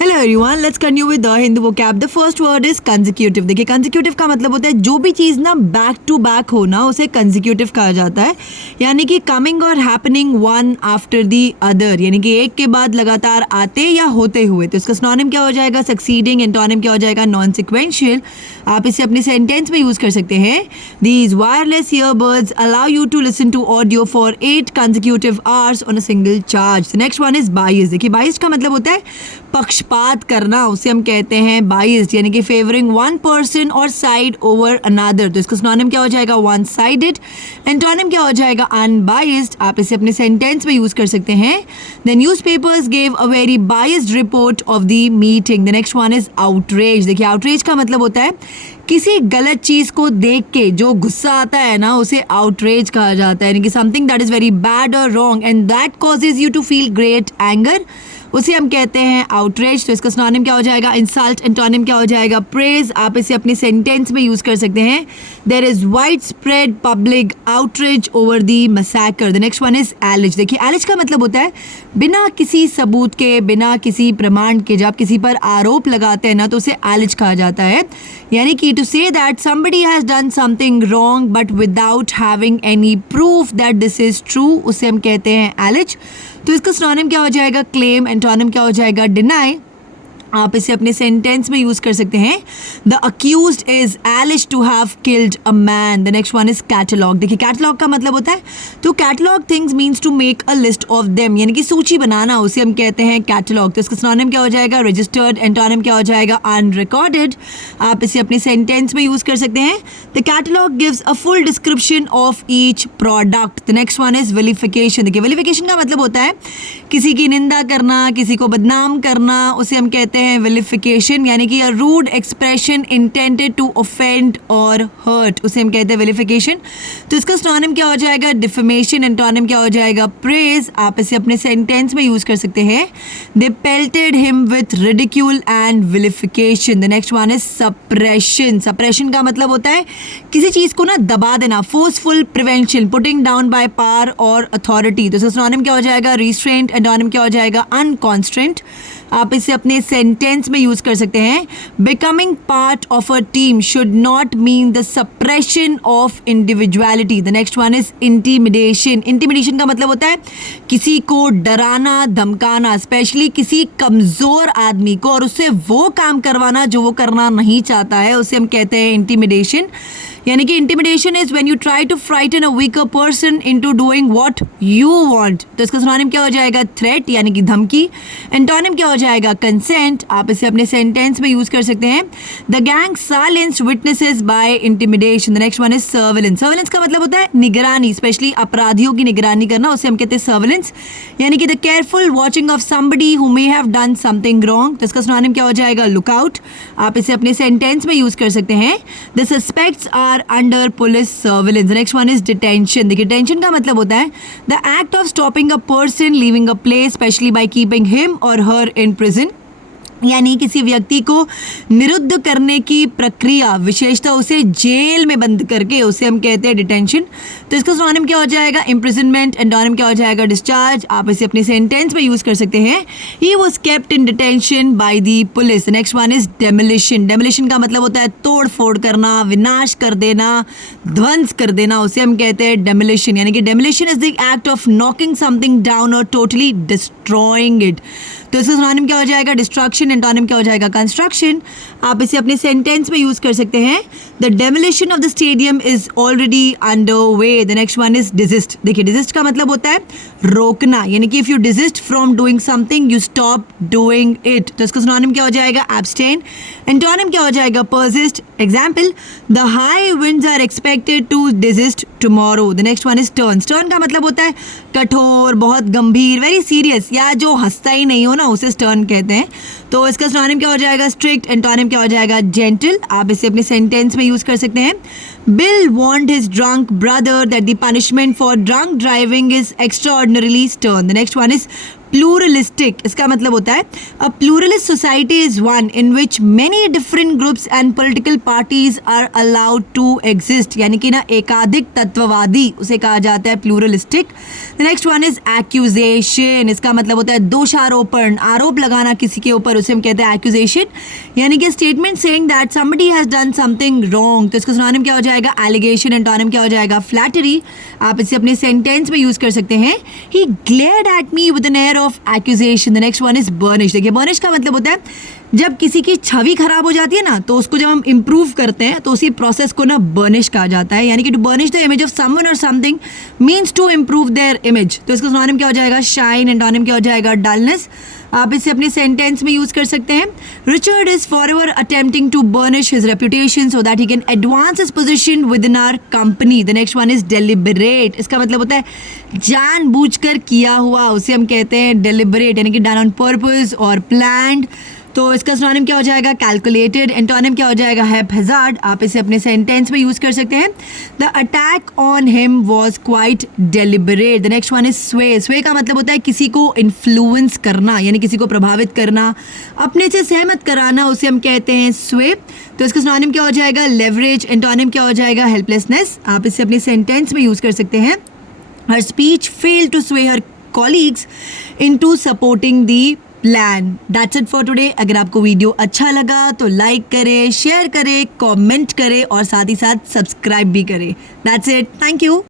Hello everyone, let's continue with the Hindu vocab. The first word is consecutive. देखिए, consecutive का मतलब होता है जो भी चीज़ ना बैक टू बैक हो ना, उसे कंसेक्यूटिव कहा जाता है। यानी कि कमिंग और happening one after the other, यानी कि एक के बाद लगातार आते या होते हुए। तो इसका सिनोनिम क्या हो जाएगा? सक्सीडिंग। एंटोनिम क्या हो जाएगा? Non sequential. आप इसे अपनी सेंटेंस में यूज कर सकते हैं। These wireless earbuds allow you to listen to audio for 8 consecutive hours on a single charge. The next one is bias. देखिए, bias का मतलब होता है पक्षपात करना, उसे हम कहते हैं biased, यानी कि फेवरिंग वन पर्सन और साइड ओवर अनदर। तो इसका सिनोनिम क्या हो जाएगा? One sided. एंटोनिम क्या हो जाएगा? अनबाइस्ड। आप इसे अपने सेंटेंस में यूज कर सकते हैं। The newspapers gave a very biased report of the meeting. The next one is outrage. देखिए, आउटरेज का मतलब होता है किसी गलत चीज को देख के जो गुस्सा आता है ना, उसे आउटरेज कहा जाता है। यानी कि something that is very bad और wrong and that causes you to feel great anger, उसे हम कहते हैं आउटरेज। तो इसका सिनोनिम क्या हो जाएगा? इंसल्ट। एंटोनिम क्या हो जाएगा? प्रेज। आप इसे अपनी सेंटेंस में यूज कर सकते हैं। There is widespread public outrage over the massacre. The next one is allege. देखिए, एलिज का मतलब होता है बिना किसी सबूत के, बिना किसी प्रमाण के जब किसी पर आरोप लगाते हैं ना, तो उसे एलिज कहा जाता है। यानी कि to say that somebody has done something wrong but without having any proof that this is true, उसे हम कहते हैं एलिज। तो इसका सिनोनिम क्या हो जाएगा? क्लेम। एंटोनिम क्या हो जाएगा? डिनाई। आप इसे अपने सेंटेंस में यूज कर सकते हैं। The accused is alleged to have killed a man. The next one is catalogue. देखिए, कैटलॉग का मतलब होता है तो catalogue things means to make a list of them, यानी कि सूची बनाना, उसे हम कहते हैं कैटलॉग। तो इसका सिनोनिम क्या हो जाएगा? रजिस्टर्ड। एंटोनिम क्या हो जाएगा? अनरिकॉर्डेड। आप इसे अपनी सेंटेंस में यूज कर सकते हैं। The catalogue gives a full description of each product. The next one is vilification. देखिए, विलिफिकेशन का मतलब होता है किसी की निंदा करना, किसी को बदनाम करना, उसे हम कहते हैं विलिफिकेशन। यानी कि a rude expression intended to offend or hurt, उसे हम कहते हैं विलिफिकेशन। तो इसका सिनोनिम क्या हो जाएगा? डिफेमेशन। एंटोनिम क्या हो जाएगा? प्रेज। आप इसे अपने सेंटेंस में यूज कर सकते हैं। They pelted him with ridicule and vilification. The next one is suppression. Suppression का मतलब होता है किसी चीज को ना दबा देना, forceful prevention, putting down by power और अथॉरिटी। तो इसका सिनोनिम क्या हो जाएगा? रिस्ट्रेंट। एंटोनिम क्या हो जाएगा? अनकॉन्स्ट्रेंट। आप इसे अपने सेंटेंस में यूज कर सकते हैं। Becoming part of a team should not mean the suppression of individuality. The next one is intimidation. Intimidation का मतलब होता है किसी को डराना, धमकाना, स्पेशली किसी कमजोर आदमी को, और उससे वो काम करवाना जो वो करना नहीं चाहता है, उसे हम कहते हैं इंटिमिडेशन। यानी कि intimidation is when you try to frighten a weaker person into doing what you want. तो इसका सिनोनिम क्या हो जाएगा? थ्रेट, यानी कि धमकी। एंटोनिम क्या हो जाएगा? कंसेंट। आप इसे अपने सेंटेंस में यूज कर सकते हैं। The gang silenced witnesses by intimidation. The next one is surveillance. Surveillance का मतलब होता है निगरानी, स्पेशली अपराधियों की निगरानी करना, उसे हम कहते हैं सर्विलेंस। यानी कि the careful watching of somebody who may have done something wrong. तो इसका सिनोनिम क्या हो जाएगा? लुकआउट। आप इसे अपने सेंटेंस में यूज कर सकते हैं। The suspects are under police surveillance. Next one is detention. देखिए, डिटेंशन का मतलब होता है the act of stopping a person leaving a place, especially by keeping him or her in prison. यानी किसी व्यक्ति को निरुद्ध करने की प्रक्रिया, विशेषतः उसे जेल में बंद करके, उसे हम कहते हैं डिटेंशन। तो इसका सिनोनिम क्या हो जाएगा? इम्प्रिजनमेंट। एंटोनिम क्या हो जाएगा? डिस्चार्ज। आप इसे अपने सेंटेंस में यूज कर सकते हैं। He was kept in detention by the police. Next one is demolition. Demolition का मतलब होता है तोड़ फोड़ करना, विनाश कर देना, ध्वंस कर देना, उसे हम कहते हैं डेमोलिशन। यानी कि demolition is the act of knocking something down और टोटली डिस्ट्रॉइंग इट। तो इसका सिनोनिम क्या हो जाएगा? डिस्ट्रक्शन। एंटोनिम क्या हो जाएगा? कंस्ट्रक्शन। आप इसे अपने सेंटेंस में यूज कर सकते हैं। The demolition of the stadium is already under way. The next one is desist. देखिए, डिजिस्ट का मतलब होता है रोकना, यानी कि if you desist from doing something you stop doing it. तो इसका सिनोनिम क्या हो जाएगा? एब्सटेन। एंटोनिम क्या हो जाएगा? Persist. Example, the high winds are expected to desist tomorrow. The next one is turn. Turn का मतलब होता है कठोर, बहुत गंभीर, वेरी सीरियस, या जो हंसता ही नहीं हो ना, उसे स्टर्न कहते हैं। तो इसका सिनोनिम क्या हो जाएगा? स्ट्रिक्ट। एंटोनिम क्या हो जाएगा? जेंटल। आप इसे अपने सेंटेंस में यूज कर सकते हैं। Bill warned his drunk brother that the punishment for drunk driving is extraordinarily stern. The next one is pluralistic इसका मतलब होता है a pluralist society is one in which many different groups and political parties are allowed to exist, यानी कि ना एकाधिक तत्ववादी उसे कहा जाता है pluralistic. The next one is accusation, इसका मतलब होता है दोषारोपण, आरोप लगाना किसी के ऊपर, उसे हम कहते हैं एक्यूजेशन, यानी कि statement saying that somebody has done something wrong. तो इसका सिनोनिम क्या हो जाएगा? एलिगेशन। एंटोनिम क्या हो जाएगा? फ्लैटरी। आप इसे अपने सेंटेंस में यूज कर सकते हैं। He glared at me with an air of accusation. The next one is burnish. देखिए बर्निश का मतलब होता है जब किसी की छवि खराब हो जाती है ना, तो उसको जब हम इंप्रूव करते हैं तो उसी प्रोसेस को ना बर्निश कहा जाता है, यानी कि to burnish the image of someone और something means to improve their image. तो इसका सिनोनिम क्या हो जाएगा? शाइन। एंटोनिम क्या हो जाएगा? डलनेस। आप इसे अपने सेंटेंस में यूज कर सकते हैं। Richard is forever attempting to burnish his reputation so that he can advance his position within our company. The next one is deliberate. इसका मतलब होता है जानबूझकर किया हुआ, उसे हम कहते हैं डेलिबरेट, यानी कि डन ऑन पर्पस और प्लान्ड। तो इसका सिनोनिम क्या हो जाएगा? कैलकुलेटेड। एंटोनिम क्या हो जाएगा? हैपहैज़ार्ड। आप इसे अपने सेंटेंस में यूज कर सकते हैं। The attack on him was quite deliberate. The next one is स्वे। स्वे का मतलब होता है किसी को इन्फ्लुएंस करना, यानी किसी को प्रभावित करना, अपने से सहमत कराना, उसे हम कहते हैं स्वे। तो इसका सिनोनिम क्या हो जाएगा? लेवरेज। एंटोनिम क्या हो जाएगा? हेल्पलेसनेस। आप इसे अपने सेंटेंस में यूज कर सकते हैं। हर speech fail to sway her colleagues into supporting the plan. That's it for today. अगर आपको वीडियो अच्छा लगा तो लाइक करें, शेयर करें, कमेंट करें और साथ ही साथ सब्सक्राइब भी करें। That's it. Thank you.